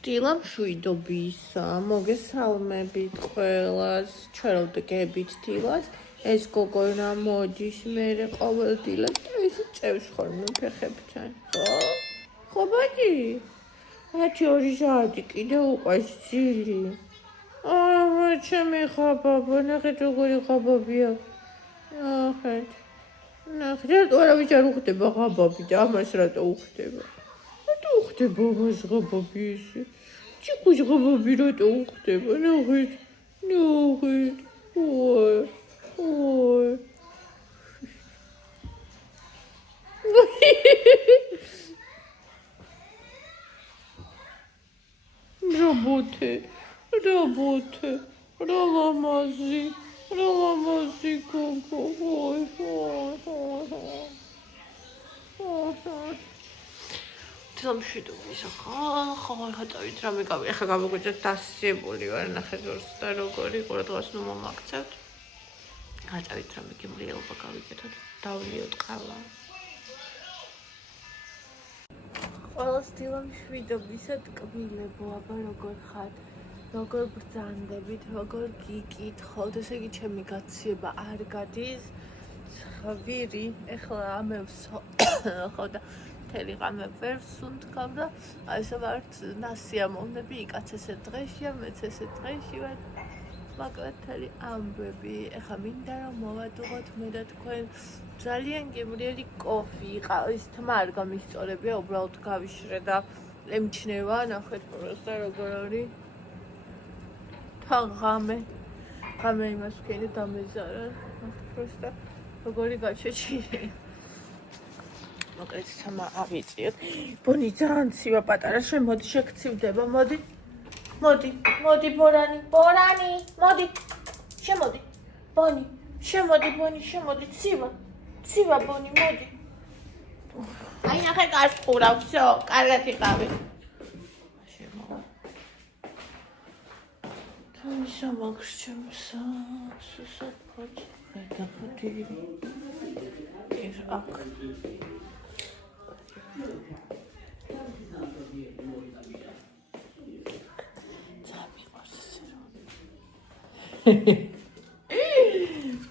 დილა მშვიდობისა, მოგესალმებით ყველას, ჩვენ ვდგებით დილას, ეს გოგონა მოდის მერე ყოველ დილას და ისე წევს ხოლმე ფეხებთან, ხო ბაჭი? ათი ორი საათი კიდე უყვეს ძილი. ჩემი ხაბაბა, ნახეთ როგორი ხაბაბია. ნახეთ, რატო არავის არ უხდება ხაბაბი და ამას რატო უხდება? უხდება მას ღაბაბი ესე. ჭიქუს ღაბაბი რატო უხდება? ნახეთ. ოი. Работе. Роломази, гого. Ой. Სამშვიდობისა ხო ხაწავით რამე ახლა გავიგვიძეთ დასიებული ვარ ნახეთ და როგორი ყურადღებას ნუ მომაქცევთ ხაწავით რამე გემრიელობა გავიკეთოთ დავლიოთ ყავა ყველას დილა მშვიდობისა ტკბილებო აბა როგორ ხართ როგორ ბრძანდებით როგორ გიკითხოთ ესე იგი ჩემი გაციება არ გადის ხავირი ეხლა ამევს ხო და მთელი ღამე ვერ სუნთქავ და ესე ვართ ნასიამოვნები იქაც ესე დღეშია მეც ესე დღეში ვარ მაგრამ მთელი ამბები ეხლა მინდა რომ მოვადუღოთ მე და თქვენ ძალიან გემრიელი კოფი ის თმა არ გამისწორებია უბრალოდ გავიშრე და ემჩნევა ნახეთ პროსტა როგორ არის თან ღამე იმას ვქენი დამეზარა პროსტა როგორი გაჩეჩილი მოკრეთ თმა ავიწიოთ ბონი ძალიან ცივა პატარა შენ მოდი შეგცივდება მოდი ბორანი მოდი შემოდი ბონი შემოდი ცივა ბონი მოდი აი ნახე გასყურავ всё კარგად იყავი თამისა მაგრჩემსა სუსაფოთ გადაფოდი ეს აქ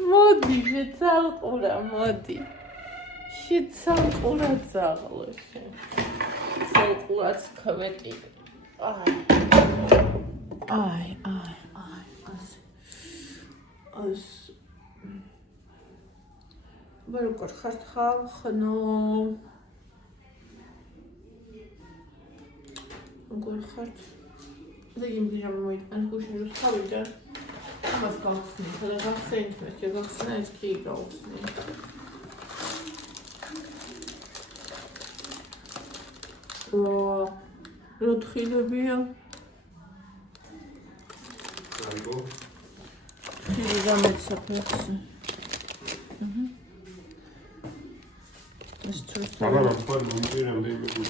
მოდი შეცალყურა მოდი შეცალყურა ძაღლო ცალყურაც ხვეტი აი ას როგორ ხართ ხალხნო როგორ ხართ ზეიმ გიჟამ მოიტანს გუშინ რუსთავიდან ამას გავხსნით და გავხსენით მე შეგახსნა ეს კი გავხსნით რო თხილებია აიგო ხილი გამეცაფეცი ეს თვითონ აბა რაფარ მომიერამდე იმედი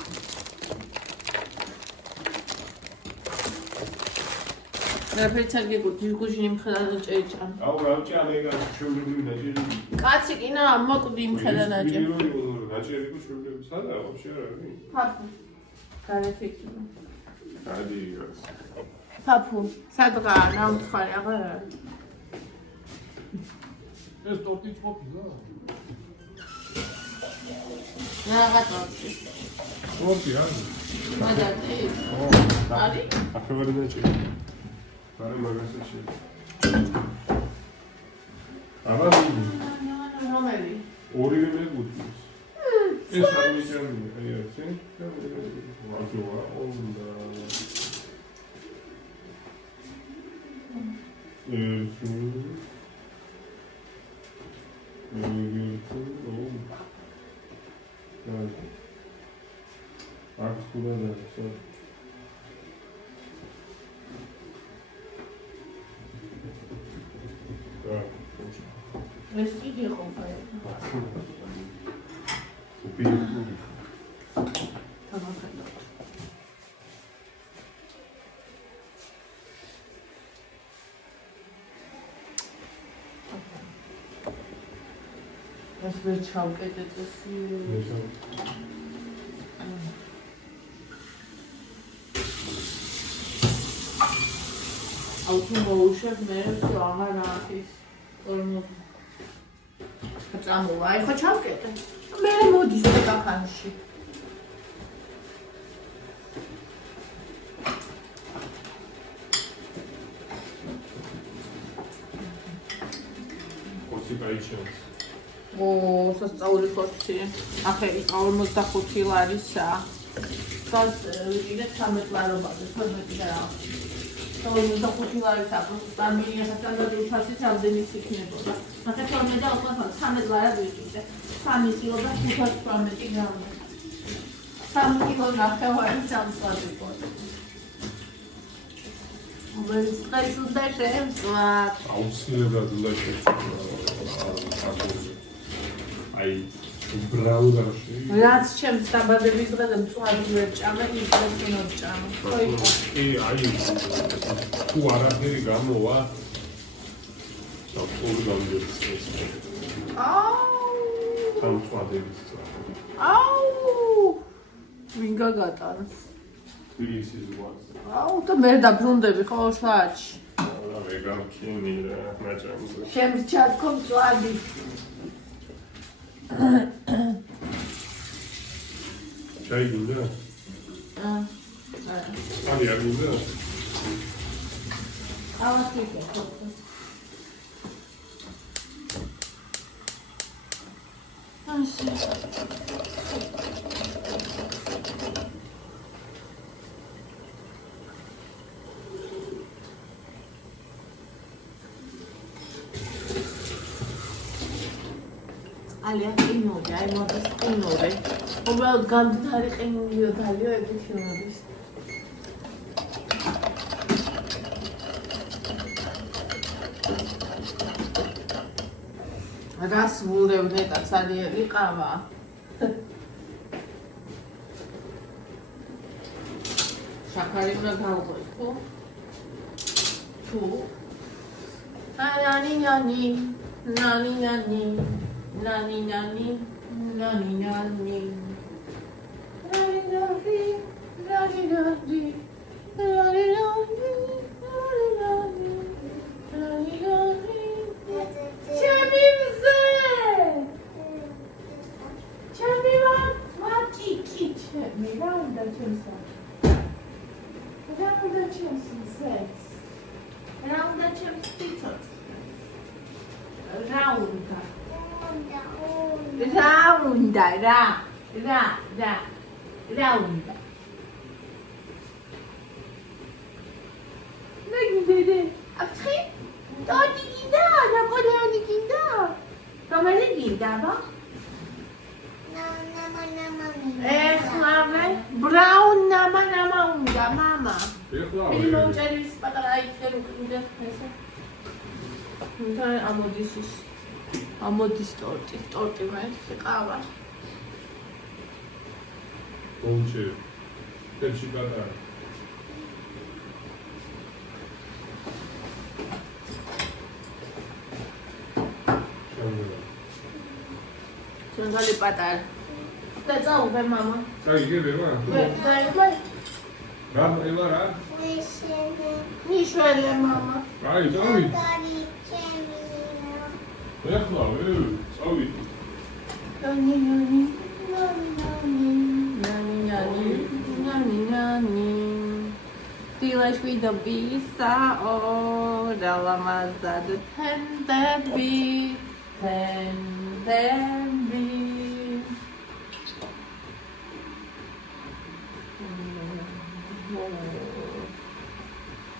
რაფერიც არ გიგუჩი გუშინ იმხელა ჭეჭან აუ გავჭალე შევლები ნაჭერი კაცი კინა მოკვდი იმხელა ნაჭერი ნაჭერი გუ შევლები სადა вообще არ არის ფაფუ გარეთიკი ადი ფაფუ სადღა ნამცხარი აღარ არის ეს ტორტი ჭოფია რაღაცა ტორტი არის მაგათი არის ახლა ნაჭერი არა მაგასაში აბა რომელი ორივე მეგუთის ეს არ მიჭერია აი ასე ვაჯოა onda ეს იგი ყოფილი. ეს ვერ ჩავკეტეთ ეს აუთუ მოუშვებ მე თუ აღარ არის ორმოდი. წამოვა, ეხლა ჩავკეტე. მე მოდის კახანში. ხორცი გაიჩენს. სასწაული ხორცი. ახლა 45 ლარისა. გას ვიყიდე 13 ლარობაზე, 12 და რა. 45 ლარისა, პრომილიათა სტანდარტული ფასიც ამდენის იქნებოდა. ახლა 12 და 13 ლარად ვიყიდე. 3 კილო და 518 გრამი. 3 კილო ნახევარი სამწვადი ყოლა. ეს უნდა შემწვათ. აუცილებლად უნდა შეცვალო. აი ბრაუზერში. რაც ჩემს დაბადების დღეზე მწვადი ვერ ჭამე, ის ვერ ჭამე. კი, აი თუ არაფერი გამოვა საერთოდ გამიდის ეს. ამ მწვადების წვა. ვინ გაგატანს? თბილისის ზღვაზე. და მე დაბრუნდები ხო საათში. რა ვეგამქინი რა მაჭამს. ჩემს ჩათქო მწვადი. ჩაი გინდა? აი არ გინდა? ავასიკე ხო. ასე. ალია ყინული, აი მოდის ყინული. უბრალოდ გამდნარი ყინულიო დალიო ეგეთ მოდის. რას ვულევნე და სალიერი ყავა. შაქარი უნდა გავყოთ, ხო? თუ ნანი ნანი ნანი ნანი Nani nani, nani nani, nani nani, nani nani, nani nani, nani nani, nani nani. Çemimze, çemimam, maki ki çemimam da çemsen. Ram da çemsin ses, ram da çemsin tot, raunda. Raunda, raunda. Ne güzel. Après, t'as dit guinda, t'as pas dit guinda. Comment elle guinda, va? Mama. Brown, nama, unda, mama. Il mange les spaghetti, il mange les spaghetti. Amodisis. ამოდის ტორტი მე ყავა. კონჩე. თეთრი კატა. ჩანგალი პატარა. და წაუღე მამა. წაიგებება? დაიხმარ. რა ელა რა? ნიშველე მამა. აი, წავი. ეხლა წავიდი. ნანი ნანი ნანი ნანი ნანი ნანი ნანი დილაშ ვიდა ვისა ო დალამაზად თენდები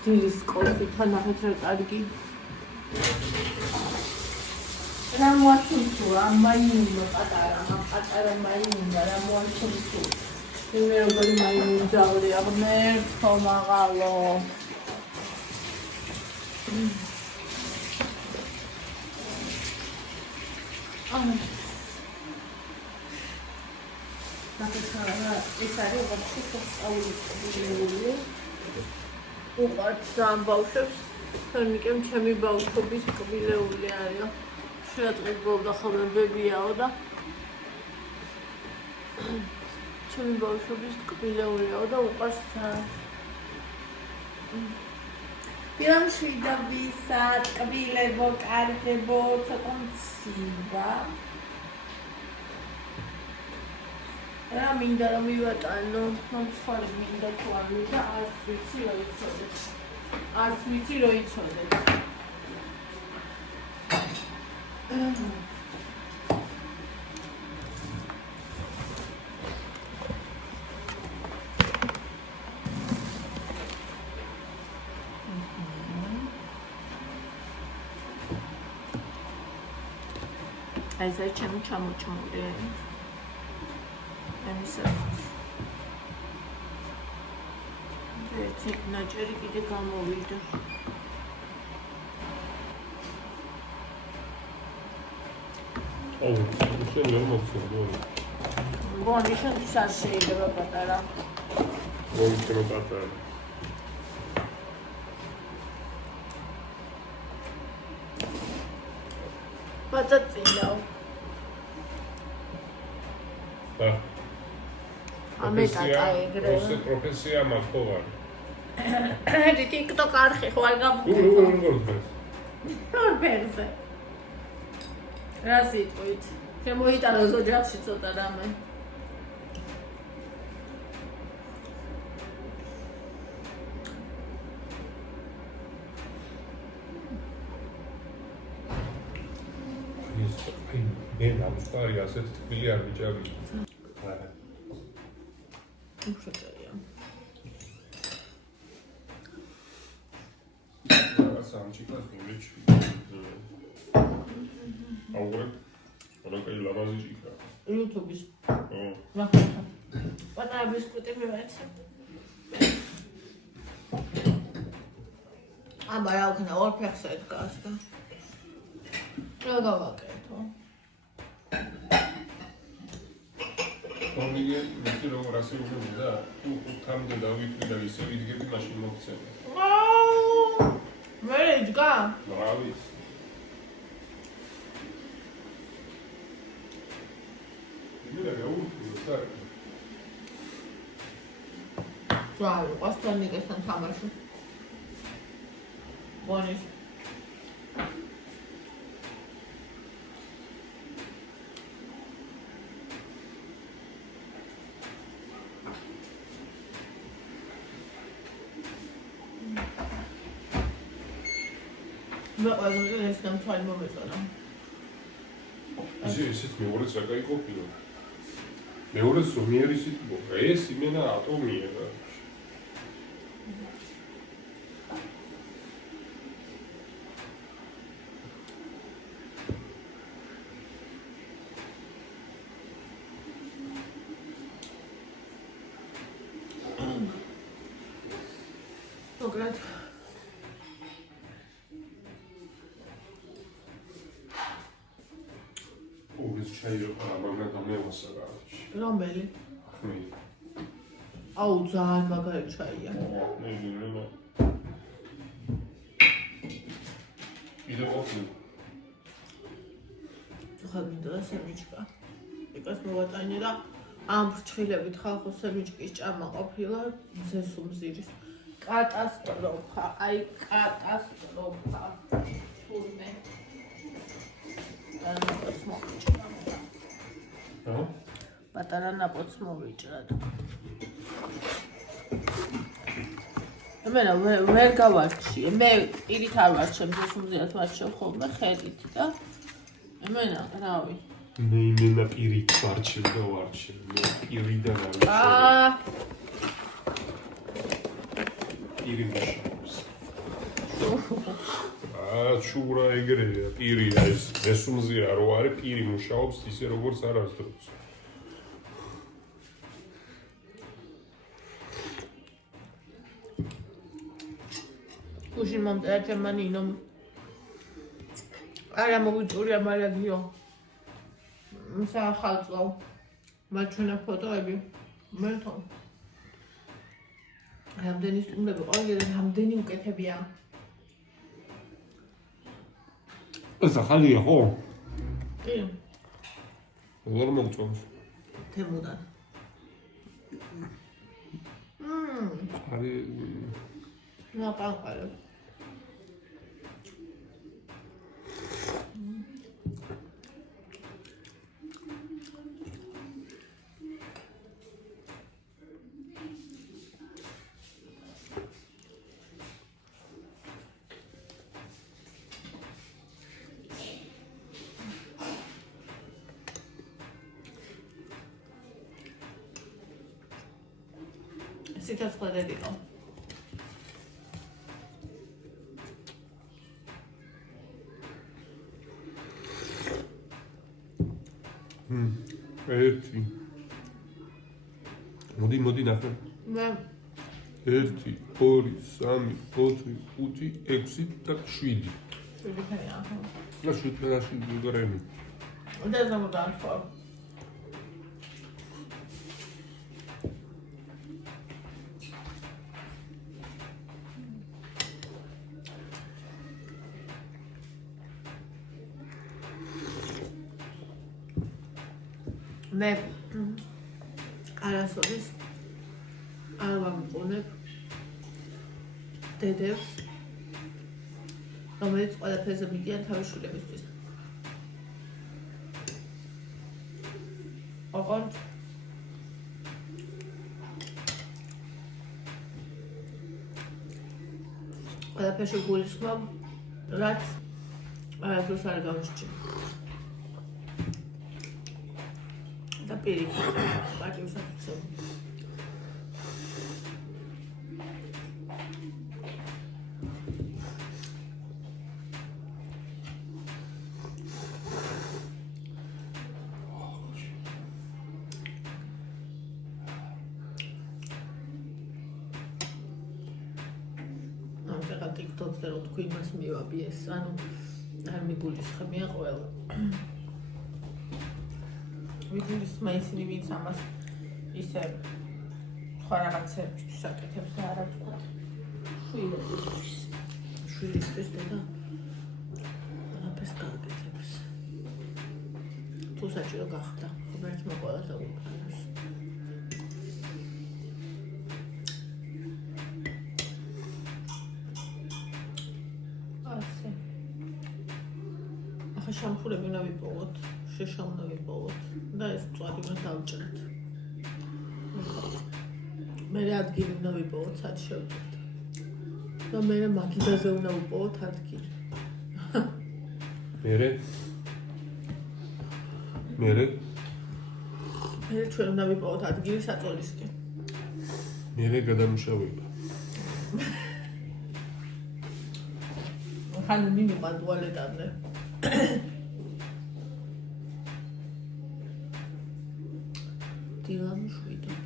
დილის კოლფითან ნახეთ რა კარგი რა მოაჩვენო ამ მაიმუნო პატარა მაიმუნა რა მოაჩვენო მე როგორი მაიმუნი ძაღლი აღმერთო მაღალო ეს არის ვაფშე სწავლილი უყართ ამ ბავშვებს თორნიკემ ჩემი ბავშვობის კბილეული არის შეატყიბობდა ხოლმე ბებიაო და ჩემი ბავშვობის კბილეულიაო და უყარს მშვიდობისა, ტკბილებო, კარგებო, ცოტა მცივა. რა მინდა რომ მივატანო, მომცხარი მინდა თუ არ მინდა, არც ვიცი რა იცოდე. არც ვიცი რა იცოდე. ეს არის ჩემი ჩამოჭმული. ამისა. ერთი ნაჭერი კიდე გამოვიდა. შენ ვერ მოგწონდი. ბონი შენ სად შეიძლება პატარა. მოგწონდა პატარა. პატაწინაო. ამეტაკა ეგრე. ოსე პროფესია მაქვს ვარ. TikTok არხი ხო არ გავუკეთო. როგორ ფერზე. რა სიტყვით? შემოიტანო ოჯახში ცოტა რამე. მე გამწარი ასეთ თბილი არ ვიჭარი. არა. უშექერია. რა სამჭიქას მივეჩვი. აუგრე. როკაი ლაბაზი ჭიქა. YouTube-ის. ო. პატარა ბისკუტი მივეცე. აბა რა ვქნა ორ ფეხს ეთქას და. რა გავაკეთო? თორნიგე ვიცი როგორ ასე უგებდა თუ თამდე დავიტვი და ისე ვიდგები მაშინ მოგცემ. მე იდგა? რა ვიცი. იმენა გაუშვი სარ. ძვალი ყოსტონიგესთან თამაში. ბონის მე ყველგან ეს დამთვალი მომეწონა. ისიც მეორე საკაი ყოფილა. მეორე ზომიერი სიტყვა. ეს იმენა ატომია რა. მოგრად ურის ჩაი რო მაგნა გამევასა რა. რომელი? მე. აუ ძალიან მაგარი ჩაია. მე გინდა. იდე ყოფილი. ხა მინდა სემიჩკა. ეკას მოვატანე და ამ ფრჩხილებით ხალხო სემიჩკის ჭამა ყოფილა ზესუმზირის. კატასტროფა, აი კატასტროფა. თურმე. ნაპოც მოვიჭრა. აჰა. პატარა ნაპოც მოვიჭრა. მე ვერ გავარჩიე. მე პირით არ ვარჩევ, ზესუმზირად ვარჩევ ხოლმე ხედით და მენა, რავი. მე იმენა პირით ვარჩევ და ვარჩევ. მე პირიდან არ ვარჩევ. პირი მუშაობს. შურა ეგრეა, პირია ეს. მესუმზია რო არის, პირი მუშაობს ისე როგორც არასდროს. გუშინ მომწერა ჩემმა ნინომ. არა მოგიწურია მარაგიო. საახალწლო. მაჩვენა ფოტოები. მერტო. რამდენი სტუმრები ყოველდღე რამდენი უკეთებია. ეს ახალია ხო? კი. როგორ მოგწონს? თემოდან. არის ნაყანყალებ. სიცოცხლე დედიკო. ერთი. მოდი ნახე. მე 1 2 3 4 5 6 და 7. ვიდიქია. და 7 გრამი. და ზამოდან ხო. მე არასოდეს არ ვამყუნებ დედებს, რომელიც ყველაფერზე მიდიან თავის შვილებისთვის. ოღონდ ყველაფერში გულისხმობ, რაც არასდროს არ გამორჩა. და პირიქით, პატივისცემ. ამჟამად TikTok-ზე რო თქვი იმას მივაბიეს, ანუ არ მიგულისხმია ყველა. ვიგულისხმა ისინი, ვინც ამას ისე სხვა რაღაცებისთვის აკეთებს და არა თქვა შვილისთვის და ამას გააკეთებს. თუ საჭირო გახდა, ღმერთმა ყველას დაუყენოს. ასე. ახლა შამპურები უნდა ვიპოვოთ. შეშამნა ვიპოვოთ და ეს წვადი უნდა დავჭრათ. მე ადგილი უნდა ვიპოვოთ, სად შევწევთ. და მე მაგიდაზე უნდა ვიპოვოთ ადგილი. მე ჩვენ უნდა ვიპოვოთ ადგილი საწოლისკენ. მე გადამუშავება. ხან მივიყავ ტუალეტამდე. დილამშვიდო.